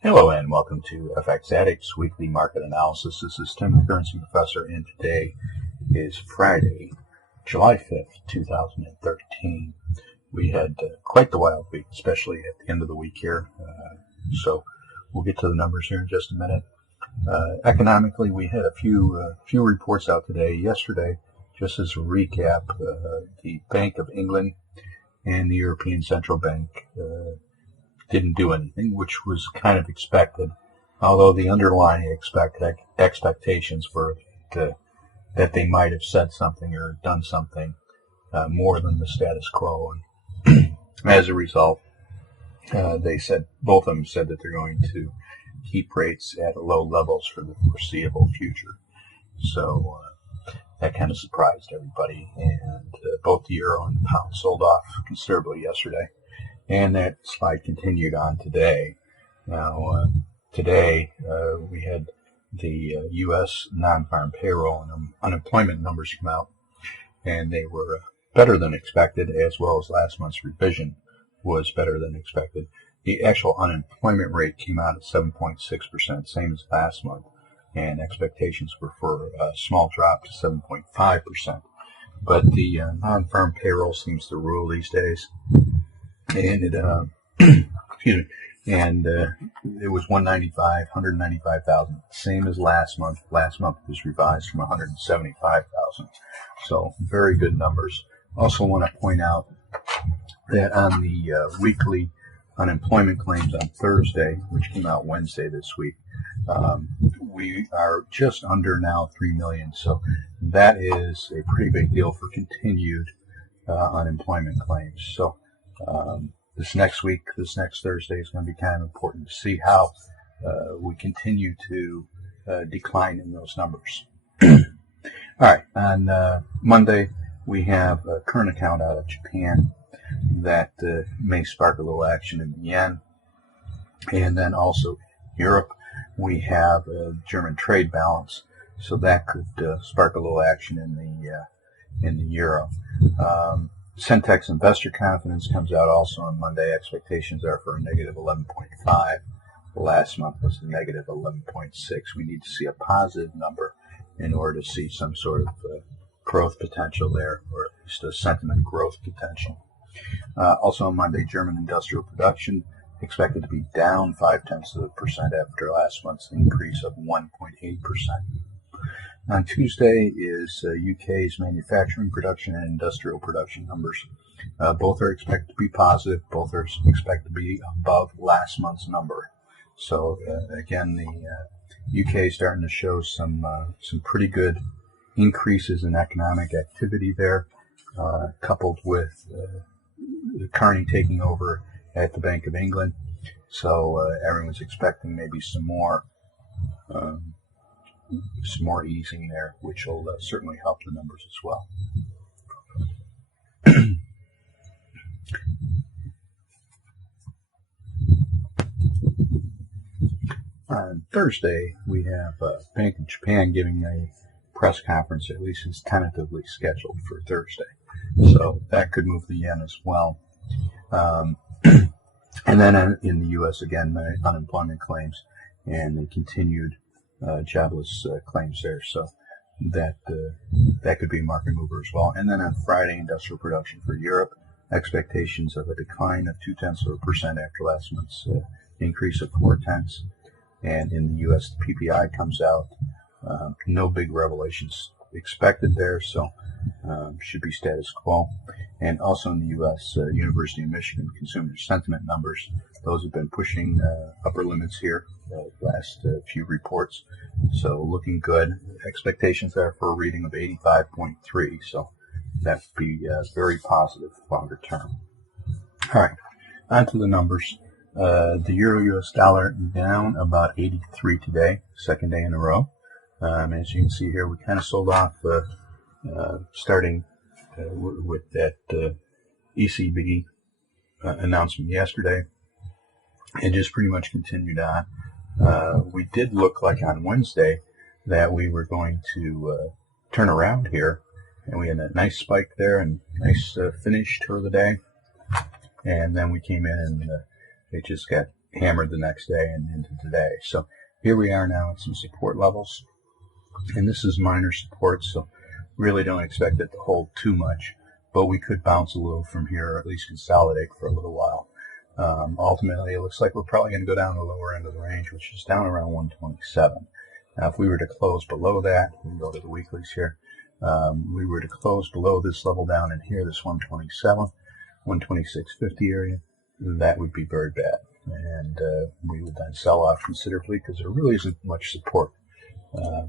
Hello and welcome to FX Addicts Weekly Market Analysis. This is Tim, the Currency Professor, and today is Friday, July 5th, 2013. We had quite the wild week, especially at the end of the week here. So we'll get to the numbers here in just a minute. Economically, we had a few reports out today. Yesterday, just as a recap, the Bank of England and the European Central Bank didn't do anything, which was kind of expected, although the underlying expectations were that they might have said something or done something more than the status quo. And as a result, both of them said that they're going to keep rates at low levels for the foreseeable future. So that kind of surprised everybody, and both the euro and the pound sold off considerably yesterday. And that slide continued on today. Now, today we had the U.S. non-farm payroll and unemployment numbers come out, and they were better than expected, as well as last month's revision was better than expected. The actual unemployment rate came out at 7.6%, same as last month, and expectations were for a small drop to 7.5%. But the non-farm payroll seems to rule these days. And it it was 195,000, same as last month. Last month was revised from 175,000. So very good numbers. Also want to point out that on the weekly unemployment claims on Thursday, which came out Wednesday this week, we are just under now 3 million. So that is a pretty big deal for continued unemployment claims. So this next Thursday is going to be kind of important to see how we continue to decline in those numbers. All right, on Monday we have a current account out of Japan that may spark a little action in the yen, and then also Europe we have a German trade balance, so that could spark a little action in the euro. Centex investor confidence comes out also on Monday. Expectations are for a negative 11.5. Last month was a negative 11.6. We need to see a positive number in order to see some sort of growth potential there, or at least a sentiment growth potential. Also on Monday, German industrial production expected to be down 0.5% after last month's increase of 1.8%. On Tuesday is UK's manufacturing production and industrial production numbers. Both are expected to be positive. Both are expected to be above last month's number. So again, the UK is starting to show some pretty good increases in economic activity there, coupled with Carney taking over at the Bank of England. So everyone's expecting maybe some more easing there, which will certainly help the numbers as well. On Thursday, we have Bank of Japan giving a press conference, at least it's tentatively scheduled for Thursday. So that could move the yen as well. And then in the U.S., again, the unemployment claims and the continued jobless claims there, so that could be a market mover as well. And then on Friday, industrial production for Europe, expectations of a decline of 0.2% after last month's increase of 0.4. And in the U.S., the PPI comes out. No big revelations expected there, so should be status quo. And also in the U.S., University of Michigan consumer sentiment numbers, those have been pushing upper limits here last few reports, so looking good. Expectations are for a reading of 85.3, so that would be very positive longer term. All right, on to the numbers. The euro-US dollar down about 83 today, second day in a row. As you can see here, we kind of sold off starting with that ECB announcement yesterday, and just pretty much continued on. We did look like on Wednesday that we were going to turn around here, and we had a nice spike there and nice finish for the day, and then we came in and it just got hammered the next day and into today. So here we are now at some support levels, and this is minor support, so really don't expect it to hold too much, but we could bounce a little from here, or at least consolidate for a little while. Ultimately, it looks like we're probably going to go down to the lower end of the range, which is down around 127. Now, if we were to close below that, we can go to the weeklies here. We were to close below this level down in here, this 127, 126.50 area, that would be very bad. And we would then sell off considerably because there really isn't much support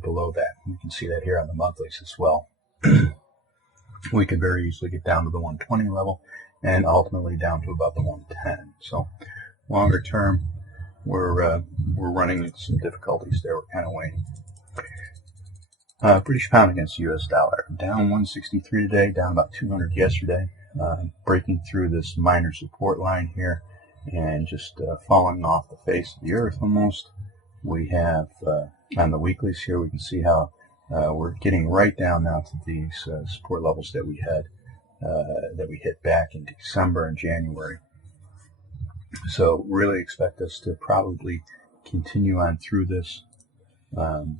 below that. You can see that here on the monthlies as well. We could very easily get down to the 120 level and ultimately down to about the 110. So longer term, we're running into some difficulties there. We're kind of waiting. British pound against the U.S. dollar, down 163 today, down about 200 yesterday, breaking through this minor support line here and just falling off the face of the earth almost. We have on the weeklies here, we can see how we're getting right down now to these support levels that we had that we hit back in December and January. So really expect us to probably continue on through this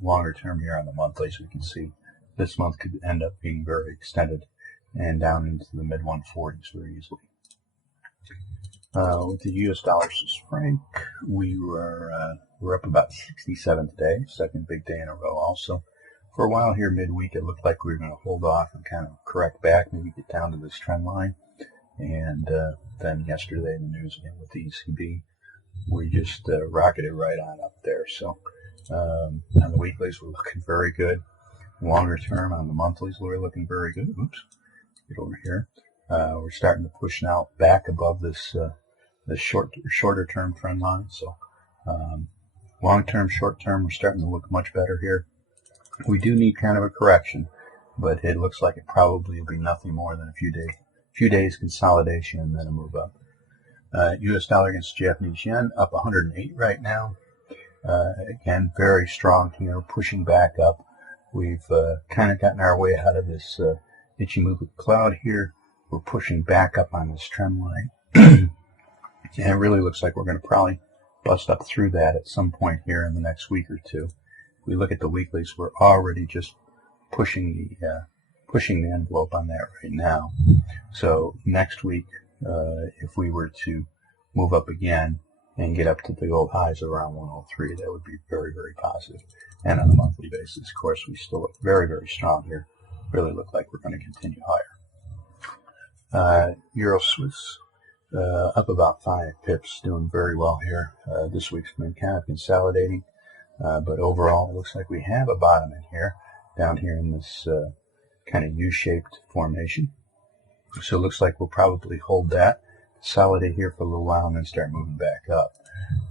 longer term here on the monthlies. We can see this month could end up being very extended and down into the mid 140s very easily. With the U.S. dollar Swiss franc, we're up about 67 today, second big day in a row also. For a while here midweek, it looked like we were going to hold off and kind of correct back, maybe get down to this trend line. And then yesterday, the news again with the ECB, we just rocketed right on up there. So on the weeklies, we're looking very good. Longer term on the monthlies, we're looking very good. Oops, get over here. We're starting to push now back above this shorter term trend line. So long term, short term, we're starting to look much better here. We do need kind of a correction, but it looks like it probably will be nothing more than a few days consolidation and then a move up. U.S. dollar against Japanese yen, up 108 right now. Again, very strong here, pushing back up. We've kind of gotten our way out of this Ichimoku cloud here. We're pushing back up on this trend line. And it really looks like we're going to probably bust up through that at some point here in the next week or two. If we look at the weeklies, we're already just pushing the envelope on that right now. So next week, if we were to move up again and get up to the old highs of around 103, that would be very, very positive. And on a monthly basis, of course, we still look very, very strong here. Really look like we're going to continue higher. Euro Swiss, up about 5 pips, doing very well here. This week's been kind of consolidating, but overall, it looks like we have a bottom in here, down here in this kind of U-shaped formation. So it looks like we'll probably hold that, consolidate here for a little while, and then start moving back up.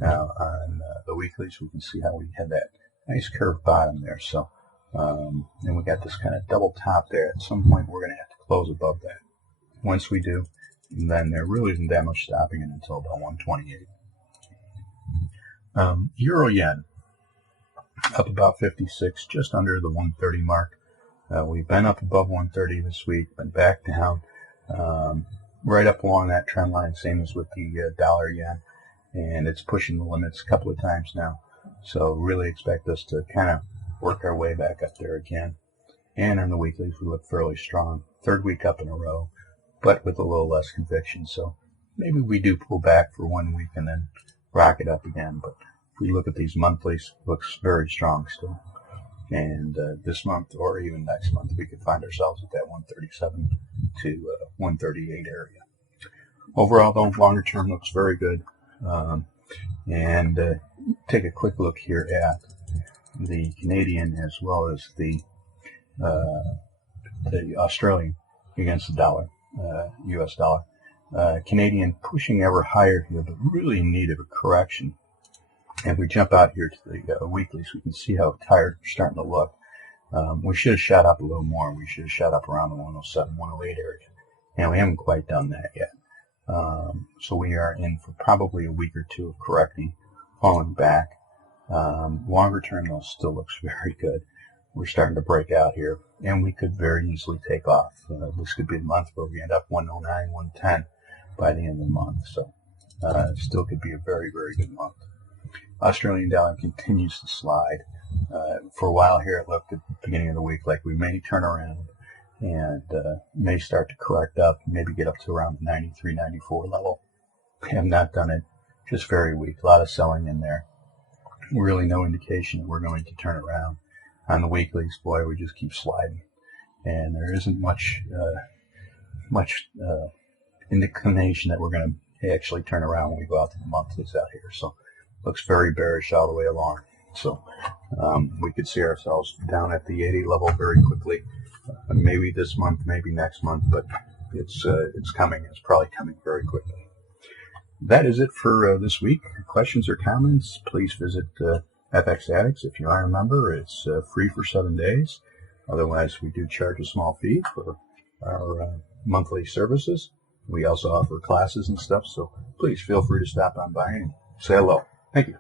Now, on the weeklies, we can see how we had that nice curved bottom there. So, and we got this kind of double top there. At some point, we're going to have to close above that. Once we do, then there really isn't that much stopping it until about 128. Euro yen, up about 56, just under the 130 mark. We've been up above 130 this week, been back down, right up along that trend line, same as with the dollar yen, and it's pushing the limits a couple of times now. So really expect us to kind of work our way back up there again. And on the weeklies, we look fairly strong. Third week up in a row, but with a little less conviction. So maybe we do pull back for 1 week and then rock it up again. But if we look at these monthlies, it looks very strong still. And this month or even next month, we could find ourselves at that 137 to 138 area. Overall, though, longer term looks very good. And take a quick look here at the Canadian as well as the Australian against the dollar, U.S. dollar. Canadian pushing ever higher here, but really in need of a correction. And if we jump out here to the weeklies, we can see how tired we're starting to look. We should have shot up a little more. We should have shot up around the 107, 108 area. And we haven't quite done that yet. So we are in for probably a week or two of correcting, falling back. Longer term, though, still looks very good. We're starting to break out here, and we could very easily take off. This could be the month where we end up 109, 110 by the end of the month. So Still could be a very, very good month. Australian dollar continues to slide. For a while here, it looked at the beginning of the week like we may turn around and may start to correct up, maybe get up to around the 93, 94 level. We have not done it. Just very weak. A lot of selling in there. Really no indication that we're going to turn around. On the weeklies, boy, we just keep sliding. And there isn't much inclination that we're going to actually turn around when we go out to the monthlies out here. So looks very bearish all the way along. So we could see ourselves down at the 80 level very quickly. Maybe this month, maybe next month, but it's coming. It's probably coming very quickly. That is it for this week. Questions or comments, please visit FX Addicts. If you aren't a member, it's free for 7 days. Otherwise, we do charge a small fee for our monthly services. We also offer classes and stuff, so please feel free to stop on by and say hello. Thank you.